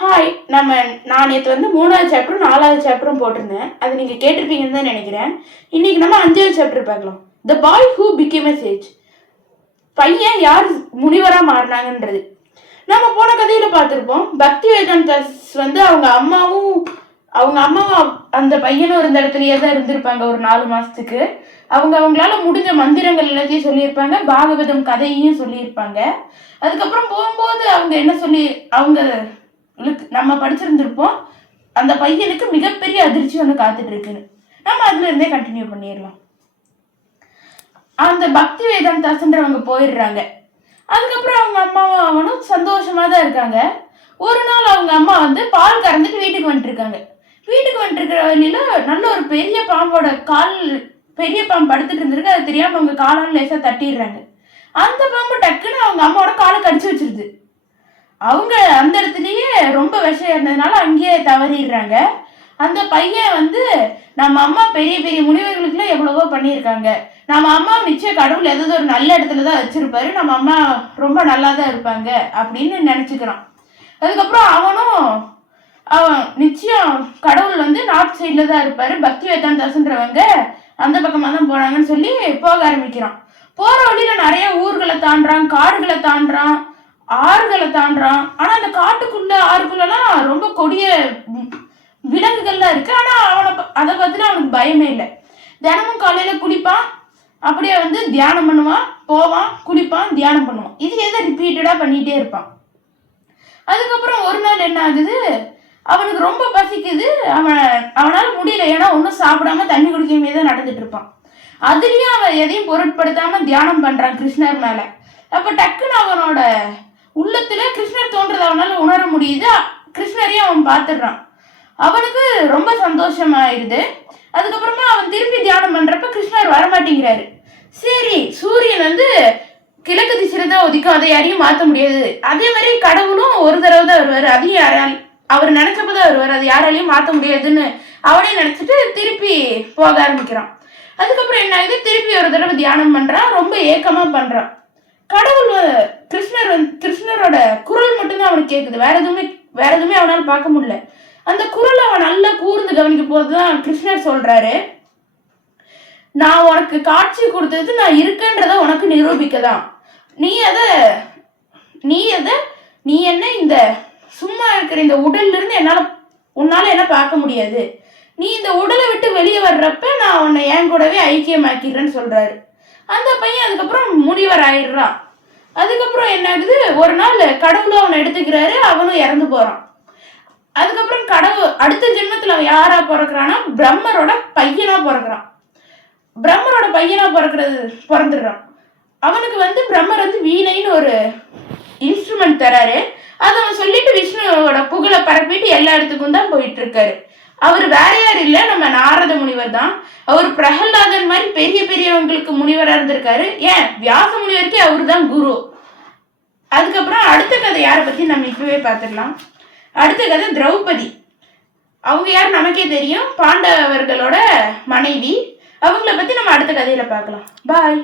Hi. நான் நேற்று வந்து 3வது சாப்டரும் 4வது சாப்டரும் போட்டிருந்தேன். அது நீங்கள் கேட்டிருப்பீங்கன்னு தான் நினைக்கிறேன். இன்னைக்கு நம்ம 5வது சாப்டர் பார்க்கலாம். The boy who became a sage. பையன் யார் முனிவராக மாறினாங்கன்றது. நம்ம போன கதையில் பார்த்துருப்போம். பக்தி வேதாந்தாஸ் வந்து அவங்க அம்மாவும் அந்த பையனும் இருந்த இடத்துலயே தான் இருந்திருப்பாங்க ஒரு 4 மாசத்துக்கு. அவங்களால முடிஞ்ச மந்திரங்கள் எல்லாத்தையும் சொல்லியிருப்பாங்க, பாகவதம் கதையையும் சொல்லியிருப்பாங்க. அதுக்கப்புறம் போகும்போது அவங்க என்ன சொல்லி நம்ம படிச்சிருந்திருப்போம், அந்த பையனுக்கு மிகப்பெரிய அதிர்ச்சி ஒன்று காத்துட்டு இருக்குன்னு. நம்ம அதுல இருந்தே கண்டினியூ பண்ணிடலாம். அந்த பக்தி வேதாந்தாஸ்ன்றவங்க போயிடுறாங்க. அதுக்கப்புறம் அவங்க அம்மாவும் அவனும் சந்தோஷமா தான் இருக்காங்க. ஒரு நாள் அவங்க அம்மா வந்து பால் கறந்துட்டு வீட்டுக்கு வந்துட்டு இருக்கிற வழியில நல்ல ஒரு பெரிய பாம்பு படுத்துட்டு இருந்திருக்கு. அது தெரியாம அவங்க காலால் லேசா தட்டிடுறாங்க. அந்த பாம்பு டக்குன்னு அவங்க அம்மாவோட காலை கடிச்சு வச்சிருது. அவங்க அந்த இடத்துலயே ரொம்ப விஷம் இருந்ததுனால அங்கேயே தவறிடுறாங்க. அந்த பையன் வந்து நம்ம அம்மா பெரிய பெரிய முனிவர்களுக்குலாம் எவ்வளவோ பண்ணியிருக்காங்க, நம்ம அம்மா நிச்சயம் கடவுள் ஏதாவது ஒரு நல்ல இடத்துல தான் வச்சிருப்பாரு, நம்ம அம்மா ரொம்ப நல்லா தான் இருப்பாங்க அப்படின்னு நினைச்சுக்கிறான். அதுக்கப்புறம் அவன் நிச்சயம் கடவுள் வந்து நார்த் சைட்ல தான் இருப்பாரு, பக்தி வேதாந்தாஸ்ன்றவங்க அந்த பக்கமா தான் போனாங்கன்னு சொல்லி போக ஆரம்பிக்கிறான். போற வழியில நிறைய ஊர்களை தாண்டுறான், காடுகளை தாண்டுறான், ஆறுகளை தாண்டுறான். ஆனா அந்த காட்டுக்குள்ள ஆறுக்குள்ளலாம் ரொம்ப கொடிய விலங்குகள்லாம் இருக்கு. ஆனா அதை பத்தின அவனுக்கு பயமே இல்லை. தினமும் காலையில குளிப்பான், அப்படியே வந்து தியானம் பண்ணுவான், போவான், குளிப்பான், தியானம் பண்ணுவான். இது எதை ரிப்பீட்டடா பண்ணிட்டே இருப்பான். அதுக்கப்புறம் ஒரு நாள் என்ன ஆகுது, அவனுக்கு ரொம்ப பசிக்குது. அவனால முடியல, ஏன்னா ஒன்றும் சாப்பிடாம தண்ணி குடிக்காமே தான் நடந்துட்டு இருப்பான். அதுலயும் அவன் எதையும் பொருட்படுத்தாம தியானம் பண்றான் கிருஷ்ணர் மேல. அப்ப டக்குன்னு அவனோட உள்ளத்துல கிருஷ்ணர் தோன்றதை அவனால உணர முடியுது. கிருஷ்ணரையும் அவன் பார்த்துடுறான். அவனுக்கு ரொம்ப சந்தோஷமாயிடுது. அதுக்கப்புறமா அவன் திருப்பி தியானம் பண்றப்ப கிருஷ்ணர் வரமாட்டேங்கிறாரு. சரி, சூரியன் வந்து கிழக்கு திசையில தான் உதிக்கும், அதை யாரையும் மாற்ற முடியாது. அதே மாதிரி கடவுளும் ஒரு தடவை தான் வருவாரு, அதையும் அவர் நினைச்சப்பதான் வருவார், அது யாராலையும் மாற்ற முடியாதுன்னு அவனே நினைச்சிட்டு திருப்பி போக ஆரம்பிக்கிறான். அதுக்கப்புறம் என்ன ஆகுது, திருப்பி ஒரு தடவை தியானம் பண்றான், ரொம்ப ஏக்கமா பண்றான். கடவுள் கிருஷ்ணரோட குரல் மட்டும்தான் அவனுக்கு கேட்குது, வேற எதுவுமே அவனால பார்க்க முடியல. அந்த குரல் அவன் நல்லா கூர்ந்து கவனிக்க போதுதான் கிருஷ்ணர் சொல்றாரு, நான் உனக்கு காட்சி கொடுத்தது நான் இருக்கேன்றத உனக்கு நிரூபிக்கதான். நீ என்ன இந்த சும்மா இருக்கிற இந்த உடல்ல இருந்து உன்னால என்ன பார்க்க முடியாது, நீ இந்த உடலை விட்டு வெளியே வர்றப்ப நான் உன்னை என் கூடவே ஐக்கியமாக்கிறேன்னு சொல்றாரு. அந்த பையன் அதுக்கப்புறம் முனிவர் ஆயிடுறான். அதுக்கப்புறம் என்ன ஆகுது, ஒரு நாள் கடவுளும் அவனை எடுத்துக்கிறாரு, அவனும் இறந்து போறான். அதுக்கப்புறம் கடவுள் அடுத்த ஜென்மத்துல அவன் யாரா பிறக்கிறான்னா பிரம்மரோட பையனா பிறக்கிறான். பிறந்துடுறான். அவனுக்கு வந்து பிரம்மர் வந்து வீணைன்னு ஒரு இன்ஸ்ட்ருமெண்ட் தராரு. அதை அவன் சொல்லிட்டு விஷ்ணுவோட புகழை பரப்பிட்டு எல்லா இடத்துக்கும் தான் போயிட்டு இருக்காரு. அவர் வேற யார் இல்ல, நம்ம நாரத முனிவர் தான். அவர் பிரகலாதன் மாதிரி பெரிய பெரியவங்களுக்கு முனிவரா இருந்திருக்காரு. ஏன் வியாச முனிவருக்கே அவரு தான் குரு. அதுக்கப்புறம் அடுத்த கதை யாரை பத்தி நம்ம இப்பவே பார்த்துடலாம். அடுத்த கதை திரௌபதி. அவங்க யார் நமக்கே தெரியும், பாண்டவர்களோட மனைவி. அவங்கள பத்தி நம்ம அடுத்த கதையில பார்க்கலாம். பாய்.